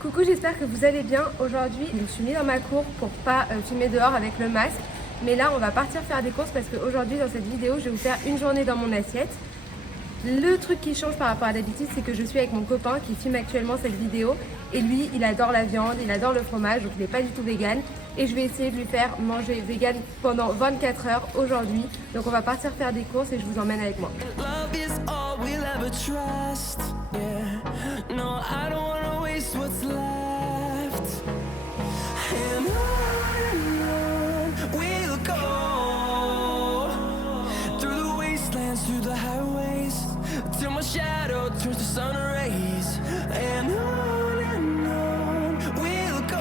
Coucou, j'espère que vous allez bien. Aujourd'hui, je me suis mis dans ma cour pour pas filmer dehors avec le masque. Mais là, on va partir faire des courses parce qu'aujourd'hui, dans cette vidéo, je vais vous faire une journée dans mon assiette. Le truc qui change par rapport à d'habitude, c'est que je suis avec mon copain qui filme actuellement cette vidéo. Et lui, il adore la viande, il adore le fromage, donc il n'est pas du tout vegan. Et je vais essayer de lui faire manger vegan pendant 24 heures aujourd'hui. Donc on va partir faire des courses et je vous emmène avec moi. What's left, and on we'll go through the wastelands, through the highways, till my shadow turns to sun rays, and on we'll go.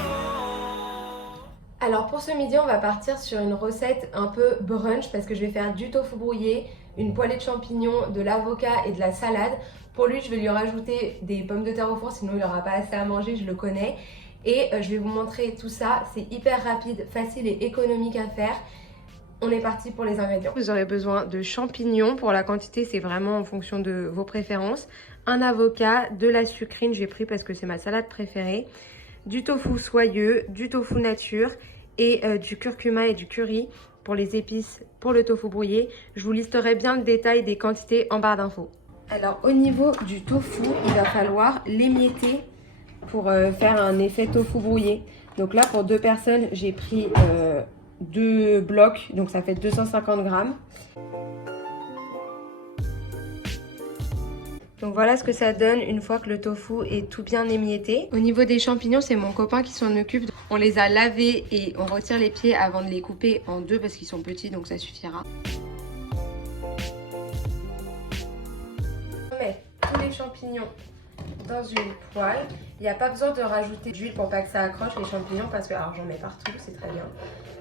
Alors pour ce midi, on va partir sur une recette un peu brunch parce que je vais faire du tofu brouillé, une poêlée de champignons, de l'avocat et de la salade. Pour lui, je vais lui rajouter des pommes de terre au four, sinon il n'aura pas assez à manger, je le connais. Et je vais vous montrer tout ça, c'est hyper rapide, facile et économique à faire. On est parti pour les ingrédients. Vous aurez besoin de champignons, pour la quantité c'est vraiment en fonction de vos préférences. Un avocat, de la sucrine, j'ai pris parce que c'est ma salade préférée. Du tofu soyeux, du tofu nature et du curcuma et du curry pour les épices pour le tofu brouillé. Je vous listerai bien le détail des quantités en barre d'infos. Alors au niveau du tofu, il va falloir l'émietter pour faire un effet tofu brouillé. Donc là pour 2 personnes, j'ai pris 2 blocs, donc ça fait 250 grammes. Donc voilà ce que ça donne une fois que le tofu est tout bien émietté. Au niveau des champignons, c'est mon copain qui s'en occupe. On les a lavés et on retire les pieds avant de les couper en 2 parce qu'ils sont petits, donc ça suffira. On met tous les champignons dans une poêle. Il n'y a pas besoin de rajouter d'huile pour pas que ça accroche les champignons parce que, alors j'en mets partout, c'est très bien.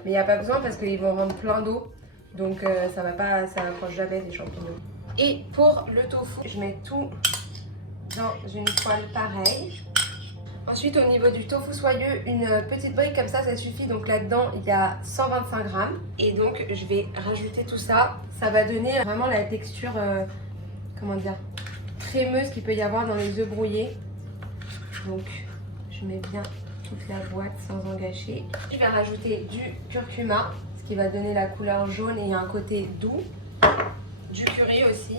Mais il n'y a pas besoin parce qu'ils vont rendre plein d'eau. Donc ça accroche jamais les champignons. Et pour le tofu, je mets tout dans une poêle pareille. Ensuite, au niveau du tofu soyeux, une petite brique comme ça suffit. Donc là-dedans, il y a 125 grammes. Et donc, je vais rajouter tout ça. Ça va donner vraiment la texture, comment dire, crémeuse qu'il peut y avoir dans les œufs brouillés. Donc, je mets bien toute la boîte sans en gâcher. Je vais rajouter du curcuma, ce qui va donner la couleur jaune et un côté doux. Du curry aussi,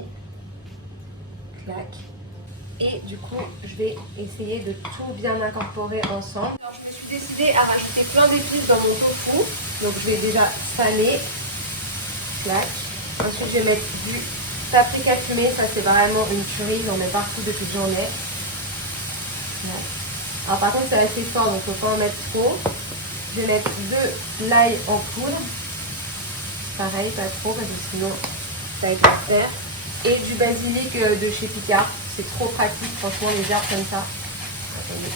clac. Et du coup, je vais essayer de tout bien incorporer ensemble. Alors, je me suis décidée à rajouter plein d'épices dans mon tofu. Donc, je vais déjà saler, clac. Ensuite, je vais mettre du paprika fumé. Ça, c'est vraiment une tuerie. J'en mets partout depuis que j'en ai. Clac. Alors, par contre, c'est assez fort, donc il ne faut pas en mettre trop. Je vais mettre de l'ail en poudre. Pareil, pas trop, parce que sinon ça va être à faire. Et du basilic de chez Picard. C'est trop pratique, franchement, les herbes comme ça. Attendez.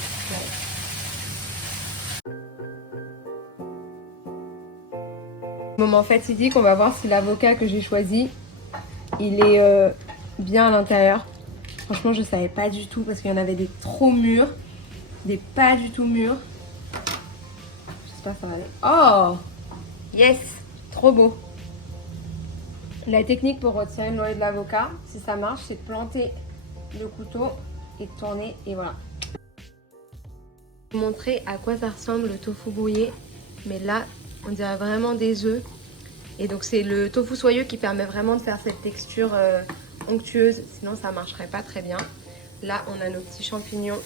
Moment fatidique, on va voir si l'avocat que j'ai choisi, il est bien à l'intérieur. Franchement, je savais pas du tout parce qu'il y en avait des trop mûrs, des pas du tout mûrs. J'espère que ça va aller. Oh yes, trop beau. La technique pour retirer le noyau de l'avocat, si ça marche, c'est de planter le couteau et de tourner et voilà. Je vais vous montrer à quoi ça ressemble le tofu brouillé. Mais là, on dirait vraiment des œufs. Et donc c'est le tofu soyeux qui permet vraiment de faire cette texture onctueuse. Sinon ça ne marcherait pas très bien. Là, on a nos petits champignons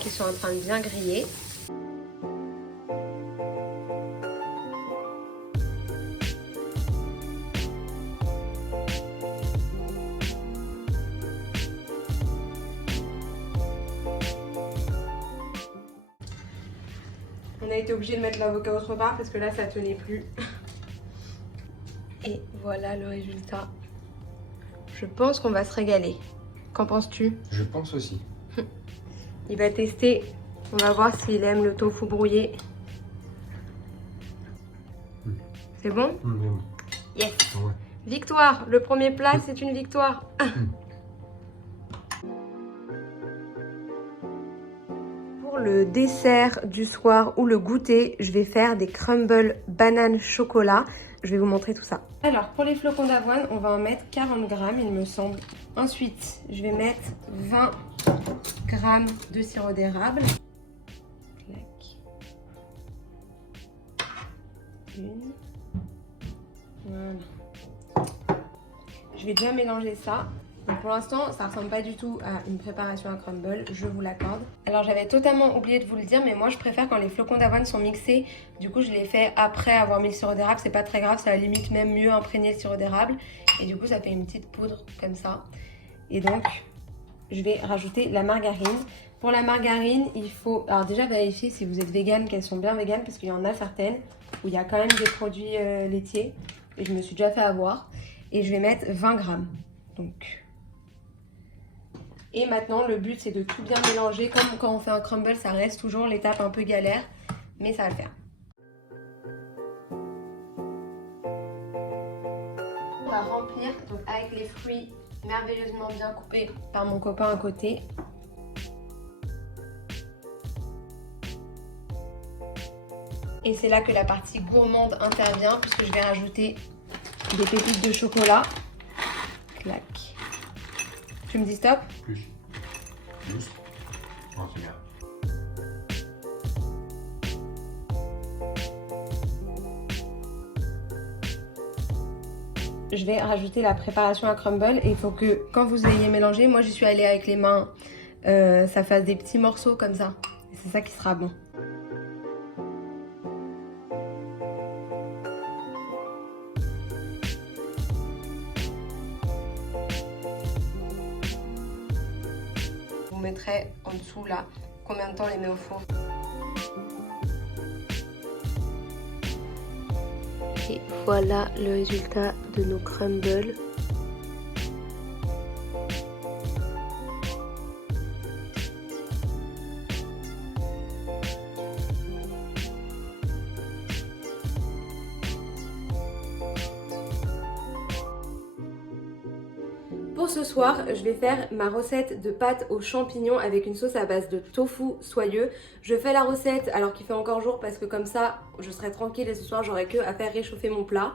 qui sont en train de bien griller. On a été obligé de mettre l'avocat autre part parce que là ça tenait plus. Et voilà le résultat. Je pense qu'on va se régaler. Qu'en penses-tu? Je pense aussi. Il va tester. On va voir s'il aime le tofu brouillé. C'est bon? Yes. Ouais. Victoire. Le premier plat, c'est une victoire. Pour le dessert du soir ou le goûter, je vais faire des crumbles banane chocolat. Je vais vous montrer tout ça. Alors, pour les flocons d'avoine, on va en mettre 40 grammes, il me semble. Ensuite, je vais mettre 20 grammes de sirop d'érable. une. Voilà. Je vais déjà mélanger ça. Donc pour l'instant, ça ressemble pas du tout à une préparation à crumble, je vous l'accorde. Alors j'avais totalement oublié de vous le dire, mais moi je préfère quand les flocons d'avoine sont mixés. Du coup je les fais après avoir mis le sirop d'érable, c'est pas très grave, ça limite même mieux imprégner le sirop d'érable. Et du coup ça fait une petite poudre comme ça. Et donc je vais rajouter la margarine. Pour la margarine, il faut alors déjà vérifier si vous êtes vegan, qu'elles sont bien véganes, parce qu'il y en a certaines où il y a quand même des produits laitiers. Et je me suis déjà fait avoir. Et je vais mettre 20 grammes. Donc... Et maintenant, le but, c'est de tout bien mélanger. Comme quand on fait un crumble, ça reste toujours l'étape un peu galère, mais ça va le faire. On va remplir donc, avec les fruits merveilleusement bien coupés par mon copain à côté. Et c'est là que la partie gourmande intervient, puisque je vais rajouter des pépites de chocolat. Clac. Tu me dis stop? Plus. Juste. Non, c'est bien. Je vais rajouter la préparation à crumble et il faut que quand vous ayez mélangé, moi j'y suis allée avec les mains, ça fasse des petits morceaux comme ça. C'est ça qui sera bon. Je vous mettrai en dessous là combien de temps on les met au four. Et voilà le résultat de nos crumbles. Pour ce soir, je vais faire ma recette de pâtes aux champignons avec une sauce à base de tofu soyeux. Je fais la recette alors qu'il fait encore jour parce que comme ça, je serai tranquille et ce soir, j'aurai que à faire réchauffer mon plat.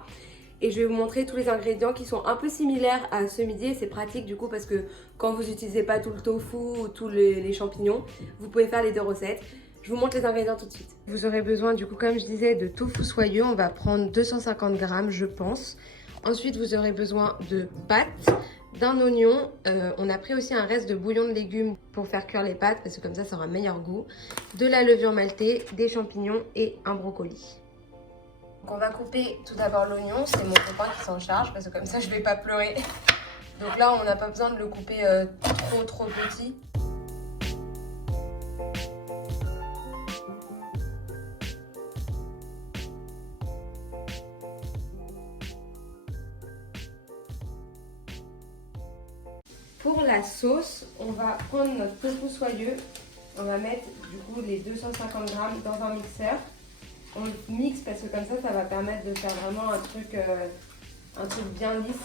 Et je vais vous montrer tous les ingrédients qui sont un peu similaires à ce midi et c'est pratique du coup parce que quand vous n'utilisez pas tout le tofu ou tous les champignons, vous pouvez faire les deux recettes. Je vous montre les ingrédients tout de suite. Vous aurez besoin du coup, comme je disais, de tofu soyeux. On va prendre 250 grammes je pense. Ensuite, vous aurez besoin de pâtes, d'un oignon. On a pris aussi un reste de bouillon de légumes pour faire cuire les pâtes parce que comme ça aura un meilleur goût. De la levure maltée, des champignons et un brocoli. Donc on va couper tout d'abord l'oignon, c'est mon copain qui s'en charge parce que comme ça je vais pas pleurer. Donc là on n'a pas besoin de le couper trop petit. Pour la sauce, on va prendre notre tofu soyeux, on va mettre du coup les 250 grammes dans un mixeur. On le mixe parce que comme ça va permettre de faire vraiment un truc bien lisse.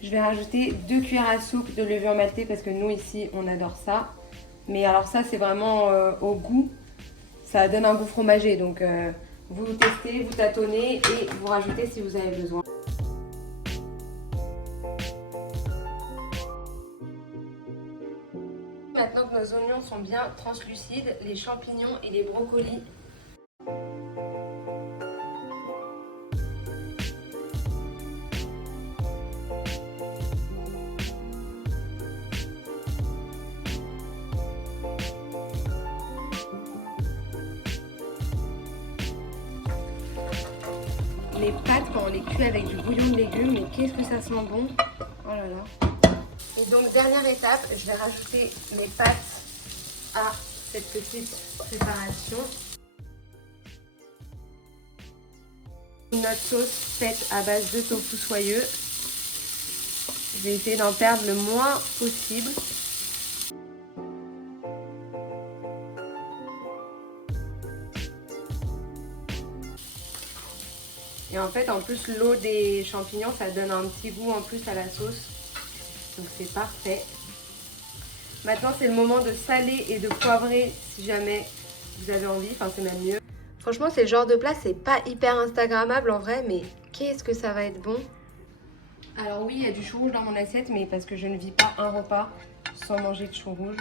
Je vais rajouter 2 cuillères à soupe de levure maltée parce que nous ici on adore ça. Mais alors ça c'est vraiment au goût, ça donne un goût fromager donc vous testez, vous tâtonnez et vous rajoutez si vous avez besoin. Maintenant que nos oignons sont bien translucides, les champignons et les brocolis. Les pâtes, quand on les cuit avec du bouillon de légumes, mais qu'est-ce que ça sent bon! Oh là là! Et donc, dernière étape, je vais rajouter mes pâtes à cette petite préparation. Notre sauce faite à base de tofu soyeux. Je vais essayer d'en perdre le moins possible. Et en fait, en plus, l'eau des champignons, ça donne un petit goût en plus à la sauce. Donc c'est parfait. Maintenant, c'est le moment de saler et de poivrer si jamais vous avez envie. Enfin, c'est même mieux. Franchement, c'est le genre de plat, c'est pas hyper instagrammable en vrai, mais qu'est-ce que ça va être bon. Alors oui, il y a du chou rouge dans mon assiette, mais parce que je ne vis pas un repas sans manger de chou rouge.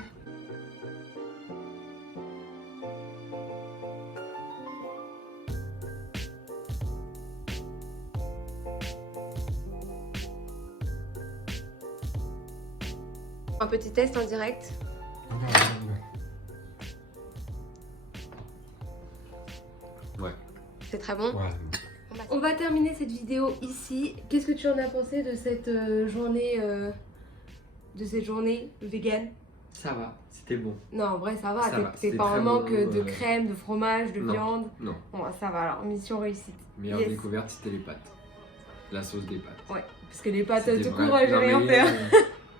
Un petit test en direct. Ouais. C'est très bon. Ouais. On va terminer cette vidéo ici. Qu'est-ce que tu en as pensé de cette journée vegan? Ça va, c'était bon. Non, en vrai, ça va. Ça va, T'es c'était pas en très manque bon, de crème, de fromage, de non, viande. Non, Bon, ça va alors. Mission réussite. meilleure Yes. découverte c'était les pâtes. La sauce des pâtes. Ouais, parce que les pâtes C'était tout vrai- court, j'ai non, rien mais, faire.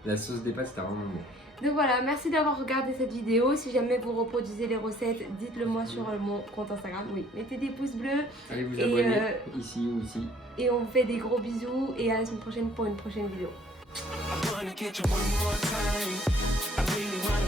La sauce des pâtes c'était vraiment bon. Donc voilà, merci d'avoir regardé cette vidéo. Si jamais vous reproduisez les recettes, dites-le moi sur mon compte Instagram. Oui, mettez des pouces bleus. Allez vous Et, abonner ici ou ici. Et on vous fait des gros bisous. Et à la semaine prochaine pour une prochaine vidéo. I wanna get you one more time. I really wanna